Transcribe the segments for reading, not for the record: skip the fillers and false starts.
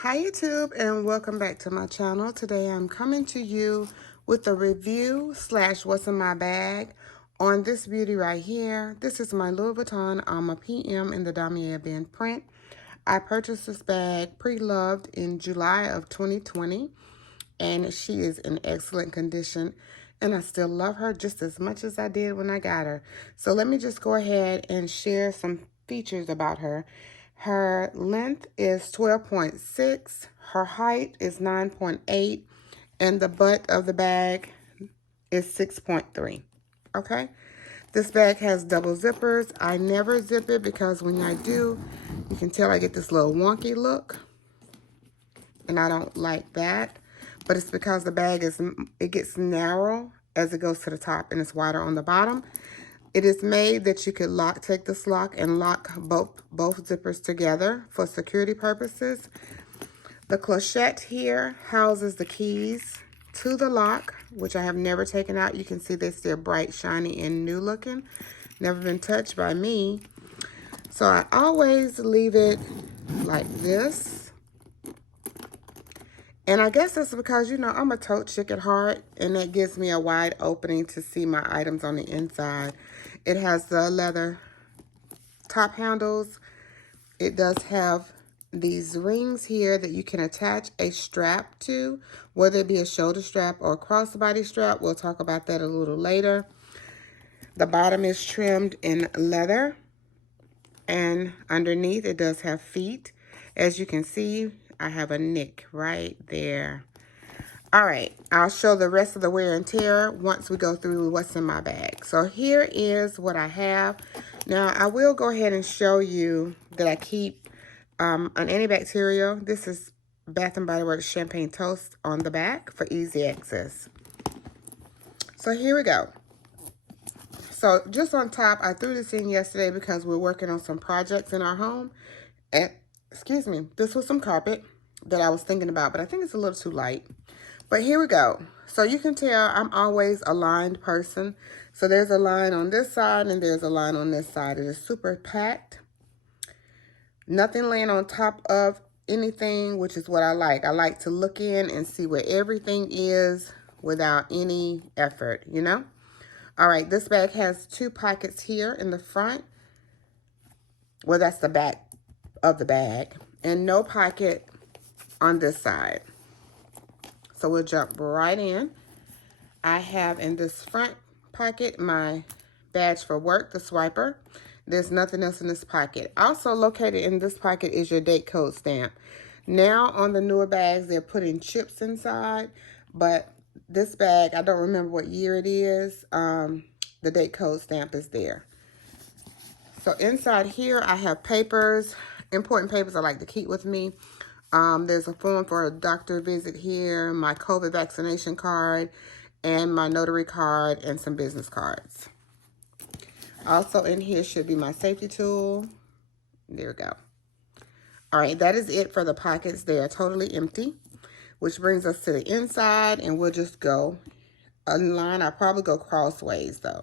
Hi YouTube and welcome back to my channel. Today I'm coming to you with a review slash what's in my bag on this beauty right here. This is my Louis Vuitton Alma PM in the damier band print. I purchased this bag pre-loved in July of 2020 and she is in excellent condition and I still love her just as much as I did when I got her. So let me just go ahead and share some features about her. Her length is 12.6, her height is 9.8, and the butt of the bag is 6.3, okay? This bag has double zippers. I never zip it because when I do, you can tell I get this little wonky look, and I don't like that. But it's because the bag it gets narrow as it goes to the top and it's wider on the bottom. It is made that you could take this lock and lock both zippers together for security purposes. The clochette here houses the keys to the lock, which I have never taken out. You can see they're still bright, shiny, and new looking. Never been touched by me. So I always leave it like this. And I guess that's because, you know, I'm a tote chick at heart, and that gives me a wide opening to see my items on the inside. It has the leather top handles. It does have these rings here that you can attach a strap to, whether it be a shoulder strap or a crossbody strap. We'll talk about that a little later. The bottom is trimmed in leather, and underneath it does have feet. As you can see, I have a nick right there. All right, I'll show the rest of the wear and tear once we go through what's in my bag. So here is what I have. Now, I will go ahead and show you that I keep an antibacterial. This is Bath & Body Works Champagne Toast on the back for easy access. So here we go. So just on top, I threw this in yesterday because we're working on some projects in our home. And, excuse me, this was some carpet that I was thinking about, but I think it's a little too light. But here we go. So you can tell I'm always a lined person. So there's a line on this side and there's a line on this side. It is super packed. Nothing laying on top of anything, which is what I like. I like to look in and see where everything is without any effort, you know? All right, this bag has two pockets here in the front. Well, that's the back of the bag. And no pocket on this side. So we'll jump right in. I have in this front pocket my badge for work, the swiper. There's nothing else in this pocket. Also located in this pocket is your date code stamp. Now on the newer bags, they're putting chips inside, but this bag, I don't remember what year it is. The date code stamp is there. So inside here, I have papers, important papers I like to keep with me. There's a form for a doctor visit here, my COVID vaccination card, and my notary card, and some business cards. Also in here should be my safety tool. There we go. All right, that is it for the pockets. They are totally empty, which brings us to the inside, and we'll just go in line. I'll probably go crossways, though,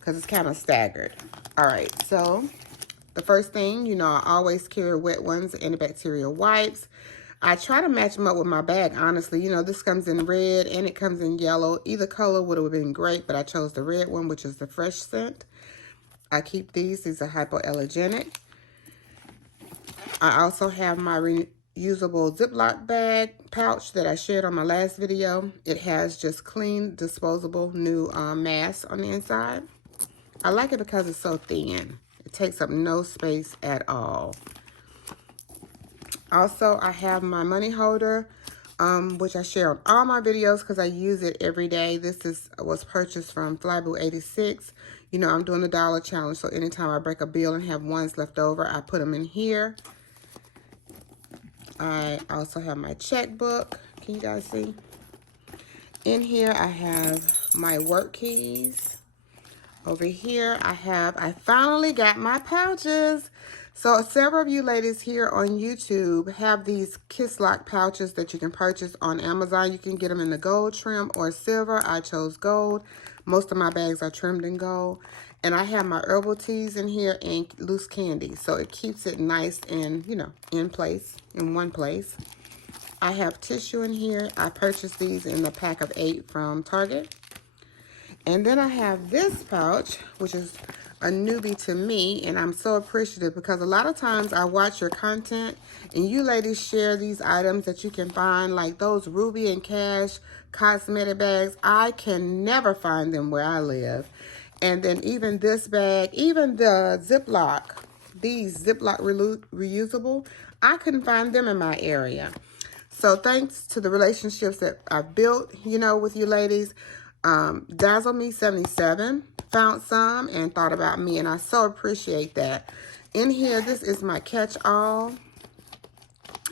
because it's kind of staggered. All right, so the first thing, you know, I always carry wet ones, antibacterial wipes. I try to match them up with my bag, honestly. You know, this comes in red and it comes in yellow. Either color would have been great, but I chose the red one, which is the fresh scent. I keep these. These are hypoallergenic. I also have my reusable Ziploc bag pouch that I shared on my last video. It has just clean, disposable new masks on the inside. I like it because it's so thin. It takes up no space at all. Also, I have my money holder, which I share on all my videos because I use it every day. This was purchased from Flyblue 86. You know, I'm doing the dollar challenge, so anytime I break a bill and have ones left over, I put them in here. I also have my checkbook. Can you guys see? In here, I have my work keys. Over here, I finally got my pouches. So several of you ladies here on YouTube have these Kiss Lock pouches that you can purchase on Amazon. You can get them in the gold trim or silver. I chose gold. Most of my bags are trimmed in gold. And I have my herbal teas in here and loose candy. So it keeps it nice and, you know, in place, in one place. I have tissue in here. I purchased these in the pack of 8 from Target. And then I have this pouch, which is a newbie to me, and I'm so appreciative because a lot of times I watch your content and you ladies share these items that you can find, like those Ruby and Cash cosmetic bags. I can never find them where I live. And then even this bag, even the Ziploc, these Ziploc reusable, I couldn't find them in my area. So thanks to the relationships that I've built, you know, with you ladies, Dazzle Me 77 found some and thought about me, and I so appreciate that. In here, this is my catch-all.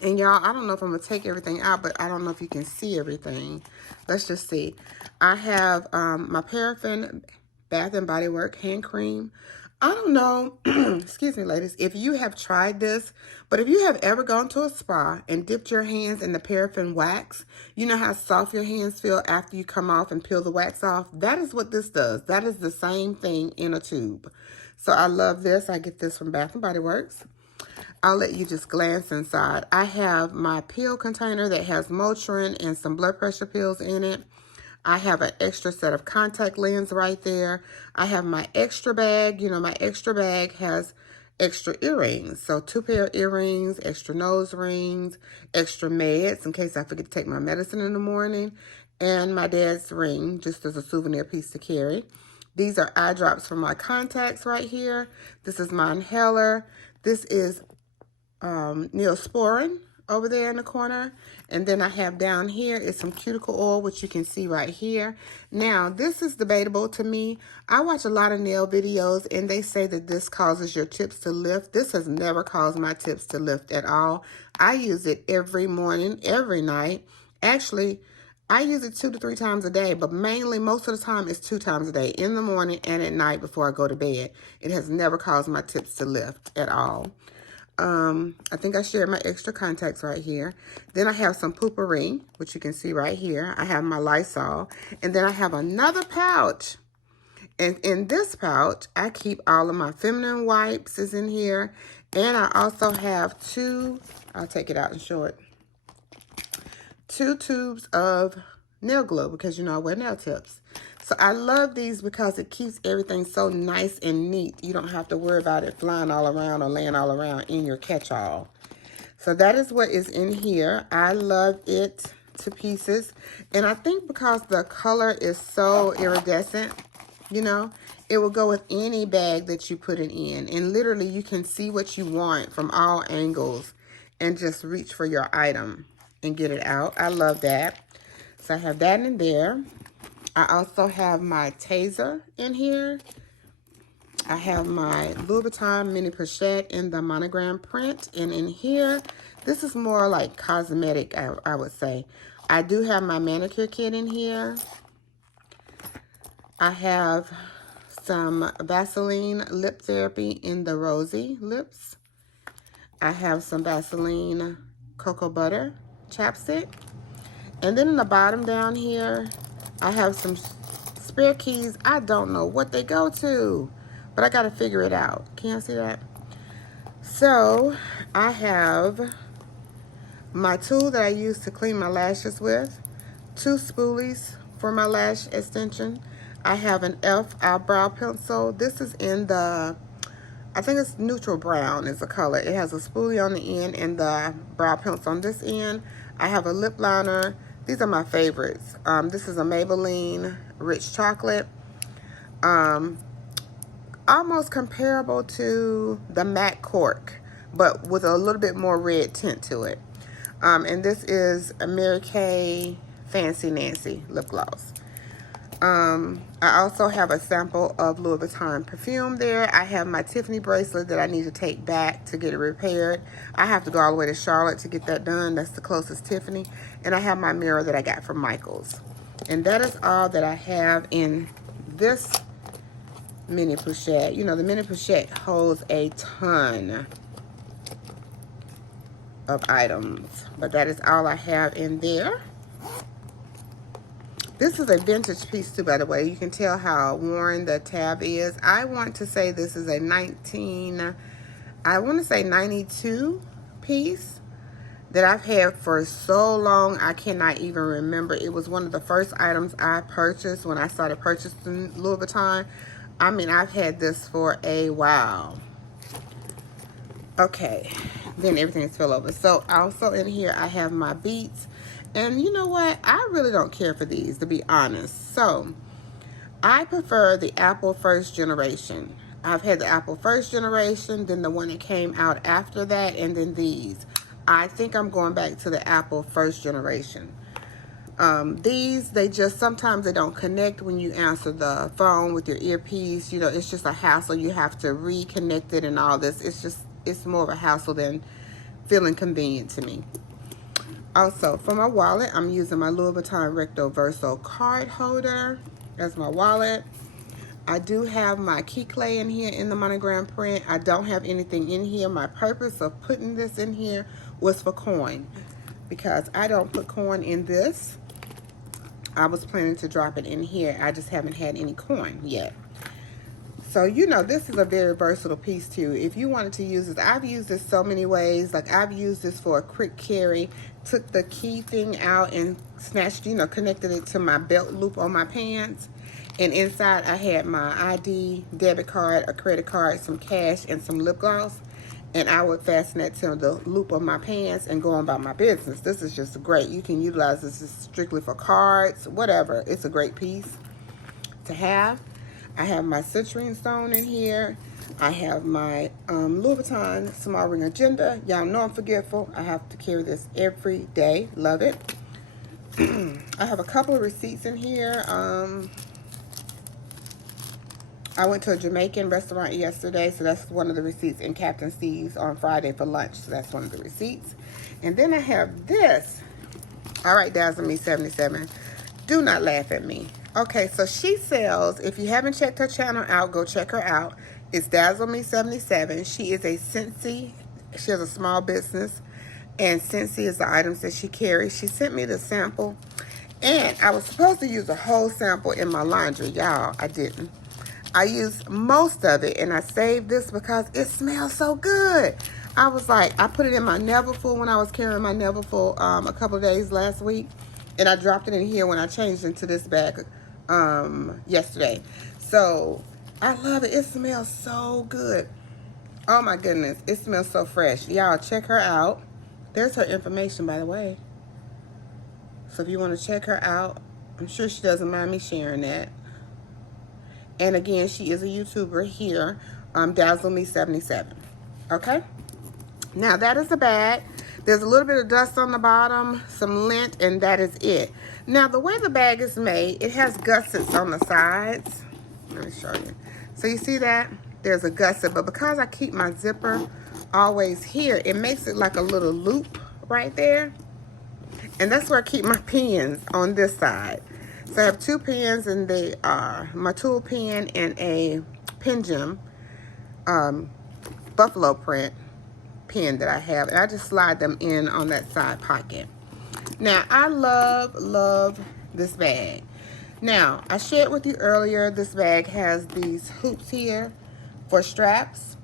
And y'all, I don't know if I'm going to take everything out, but I don't know if you can see everything. Let's just see. I have my paraffin Bath and Body Works hand cream. I don't know, excuse me, ladies, if you have tried this, but if you have ever gone to a spa and dipped your hands in the paraffin wax, you know how soft your hands feel after you come off and peel the wax off? That is what this does. That is the same thing in a tube. So I love this. I get this from Bath and Body Works. I'll let you just glance inside. I have my pill container that has Motrin and some blood pressure pills in it. I have an extra set of contact lens right there. I have my extra bag. You know, my extra bag has extra earrings. So 2 pair of earrings, extra nose rings, extra meds in case I forget to take my medicine in the morning, and my dad's ring just as a souvenir piece to carry. These are eye drops for my contacts right here. This is my inhaler. This is Neosporin over there in the corner. And then I have down here is some cuticle oil, which you can see right here. Now, this is debatable to me. I watch a lot of nail videos, and they say that this causes your tips to lift. This has never caused my tips to lift at all. I use it every morning, every night. Actually, I use it 2 to 3 times a day, but mainly most of the time it's 2 times a day, in the morning and at night before I go to bed. It has never caused my tips to lift at all. I think I shared my extra contacts right here. Then I have some Poopery, which you can see right here. I have my Lysol. And then I have another pouch. And in this pouch, I keep all of my feminine wipes is in here. And I also have 2, I'll take it out and show it. 2 tubes of nail glue because, you know, I wear nail tips. So I love these because it keeps everything so nice and neat. You don't have to worry about it flying all around or laying all around in your catch-all. So that is what is in here. I love it to pieces. And I think because the color is so iridescent, you know, it will go with any bag that you put it in. And literally you can see what you want from all angles and just reach for your item and get it out. I love that. So I have that in there. I also have my taser in here. I have my Louis Vuitton mini pochette in the monogram print. And in here, this is more like cosmetic, I would say. I do have my manicure kit in here. I have some Vaseline lip therapy in the rosy lips. I have some Vaseline cocoa butter chapstick. And then in the bottom down here, I have some spare keys. I don't know what they go to, but I got to figure it out. Can you see that? So I have my tool that I use to clean my lashes with, 2 spoolies for my lash extension. I have an e.l.f. eyebrow pencil. This is in the, I think it's neutral brown is the color. It has a spoolie on the end and the brow pencil on this end. I have a lip liner. These are my favorites. This is a Maybelline Rich Chocolate. Almost comparable to the matte cork, but with a little bit more red tint to it. And this is a Mary Kay Fancy Nancy lip gloss. I also have a sample of Louis Vuitton perfume there. I have my Tiffany bracelet that I need to take back to get it repaired. I have to go all the way to Charlotte to get that done. That's the closest Tiffany. And I have my mirror that I got from Michael's. And that is all that I have in this mini pochette. You know, the mini pochette holds a ton of items. But that is all I have in there. This is a vintage piece too, by the way. You can tell how worn the tab is. I want to say this is a 92 piece that I've had for so long I cannot even remember. It was one of the first items I purchased when I started purchasing Louis Vuitton. I mean, I've had this for a while. Okay, then everything's fell over. So also in here I have my beats. And you know what? I really don't care for these, to be honest. So I prefer the Apple first generation. I've had the Apple first generation, then the one that came out after that, and then these. I think I'm going back to the Apple first generation. These, they just, sometimes they don't connect when you answer the phone with your earpiece. You know, it's just a hassle. You have to reconnect it and all this. It's more of a hassle than feeling convenient to me. Also, for my wallet, I'm using my Louis Vuitton Recto Verso card holder as my wallet. I do have my key clay in here in the monogram print. I don't have anything in here. My purpose of putting this in here was for coin, because I don't put coin in this. I was planning to drop it in here. I just haven't had any coin yet. So, you know, this is a very versatile piece too. If you wanted to use this, I've used this so many ways. Like, I've used this for a quick carry, took the key thing out and snatched, you know, connected it to my belt loop on my pants. And inside I had my ID, debit card, a credit card, some cash, and some lip gloss. And I would fasten that to the loop of my pants and go on about my business. This is just great. You can utilize this strictly for cards, whatever. It's a great piece to have. I have my citrine stone in here. I have my Louis Vuitton small ring agenda. Y'all know I'm forgetful. I have to carry this every day. Love it. I have a couple of receipts in here. I went to a Jamaican restaurant yesterday, so that's one of the receipts, in Captain Steve's on Friday for lunch, so that's one of the receipts. And then I have this. All right, Dazzle Me 77. Do not laugh at me. Okay, so she sells, if you haven't checked her channel out, go check her out. It's Dazzle Me 77. She is a Scentsy. She has a small business, and Scentsy is the items that she carries. She sent me the sample, and I was supposed to use a whole sample in my laundry. Y'all, I didn't. I used most of it, and I saved this because it smells so good. I was like, I put it in my Neverfull when I was carrying my Neverfull a couple of days last week, and I dropped it in here when I changed into this bag yesterday. So I love it. It smells so good. Oh my goodness, it smells so fresh. Y'all check her out. There's her information, by the way. So if you want to check her out, I'm sure she doesn't mind me sharing that. And again, she is a YouTuber here, Dazzle Me 77. Okay? Now, that is the bag. There's a little bit of dust on the bottom, some lint, and that is it. Now, the way the bag is made, it has gussets on the sides. Let me show you. So you see that? There's a gusset, but because I keep my zipper always here, it makes it like a little loop right there. And that's where I keep my pens on this side. So I have two pens, and they are my tool pen and a pen gem buffalo print pen that I have. And I just slide them in on that side pocket. Now, I love this bag. Now, I shared with you earlier, this bag has these hoops here for straps.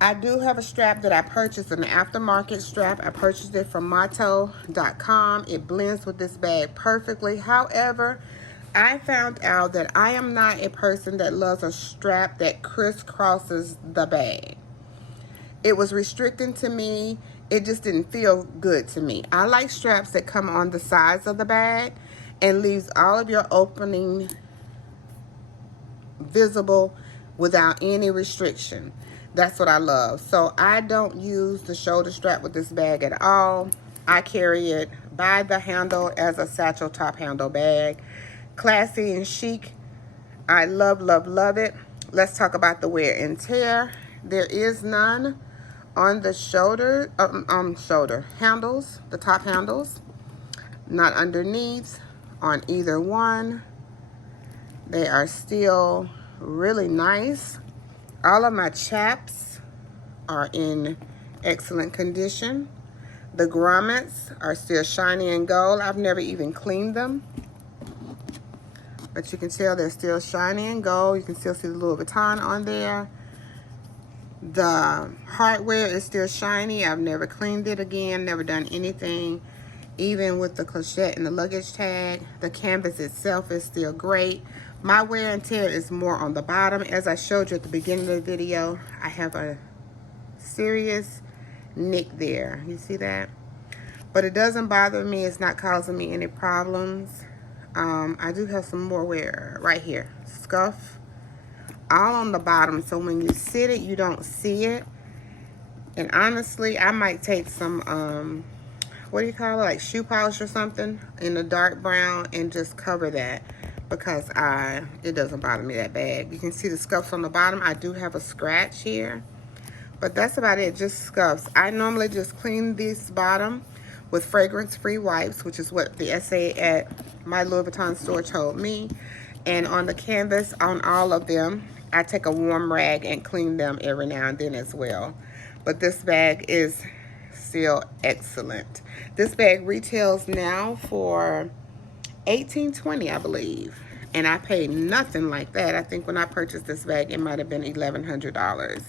I do have a strap that I purchased, an aftermarket strap. I purchased it from motto.com. It blends with this bag perfectly. However, I found out that I am not a person that loves a strap that crisscrosses the bag. It was restricting to me. It just didn't feel good to me. I like straps that come on the sides of the bag and leaves all of your opening visible without any restriction. That's what I love. So I don't use the shoulder strap with this bag at all. I carry it by the handle as a satchel top handle bag. Classy and chic. I love it. Let's talk about the wear and tear. There is none on the shoulder handles, the top handles. Not underneath on either one. They are still really nice. All of my chaps are in excellent condition. The grommets are still shiny and gold. I've never even cleaned them. But you can tell they're still shiny and gold. You can still see the Louis Vuitton on there. The hardware is still shiny. I've never cleaned it again, never done anything. Even with the clochette and the luggage tag, the canvas itself is still great. My wear and tear is more on the bottom. As I showed you at the beginning of the video, I have a serious nick there. You see that? But it doesn't bother me. It's not causing me any problems. I do have some more wear right here. Scuff all on the bottom, so when you sit it, you don't see it. And honestly, I might take some what do you call it, like shoe polish or something in the dark brown and just cover that, because it doesn't bother me that bad. You can see the scuffs on the bottom. I do have a scratch here, but that's about it, just scuffs. I normally just clean this bottom with fragrance-free wipes, which is what the SA at my Louis Vuitton store told me. And on the canvas, on all of them, I take a warm rag and clean them every now and then as well. But this bag is still excellent. This bag retails now for $18.20, I believe. And I paid nothing like that. I think when I purchased this bag, it might have been $1,100.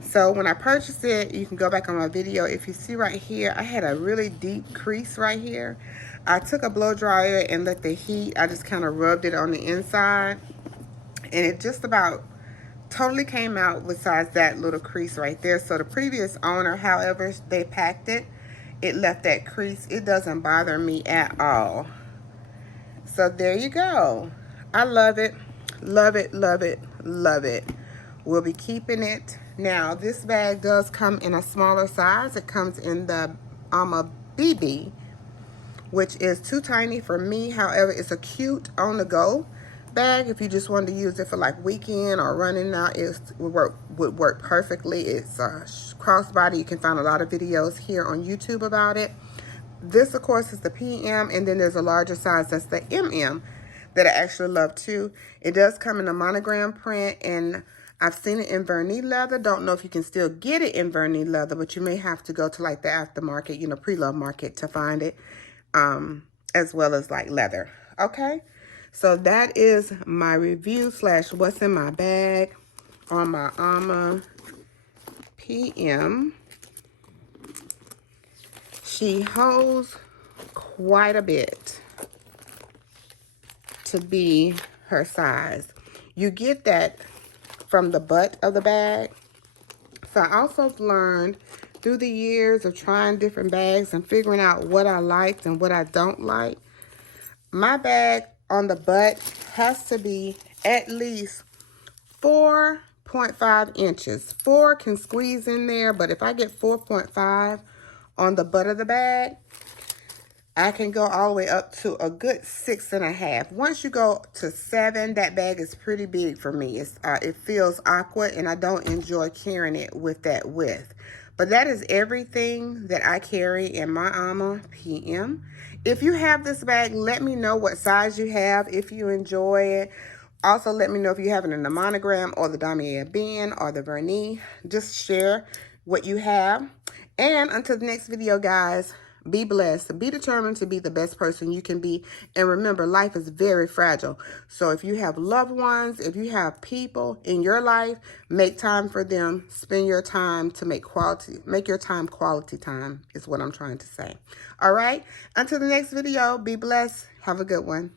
So when I purchased it, you can go back on my video. If you see right here, I had a really deep crease right here. I took a blow dryer and let the heat, I just kind of rubbed it on the inside. And it just about totally came out besides that little crease right there. So the previous owner, however they packed it, it left that crease. It doesn't bother me at all. So there you go. I love it. Love it, love it, love it. We'll be keeping it. Now, this bag does come in a smaller size. It comes in the Alma BB, which is too tiny for me. However, it's a cute on-the-go bag. If you just wanted to use it for like weekend or running out, it would work perfectly. It's a crossbody. You can find a lot of videos here on YouTube about it. This, of course, is the PM, and then there's a larger size that's the MM that I actually love too. It does come in a monogram print, and I've seen it in vernis leather. Don't know if you can still get it in vernis leather, but you may have to go to like the aftermarket, you know, pre-love market to find it, as well as like leather. Okay, so that is my review slash what's in my bag on my Alma PM. She holds quite a bit to be her size. You get that from the butt of the bag. So I also learned through the years of trying different bags and figuring out what I liked and what I don't like. My bag on the butt has to be at least 4.5 inches. 4 can squeeze in there, but if I get 4.5 on the butt of the bag, I can go all the way up to a good 6.5. Once you go to 7, that bag is pretty big for me. It feels awkward, and I don't enjoy carrying it with that width. But that is everything that I carry in my Alma PM. If you have this bag, let me know what size you have, if you enjoy it. Also, let me know if you have it in the monogram or the damier ebene or the vernis. Just share what you have. And until the next video, guys, be blessed. Be determined to be the best person you can be. And remember, life is very fragile. So if you have loved ones, if you have people in your life, make time for them. Spend your time to make your time quality time is what I'm trying to say. All right. Until the next video, be blessed. Have a good one.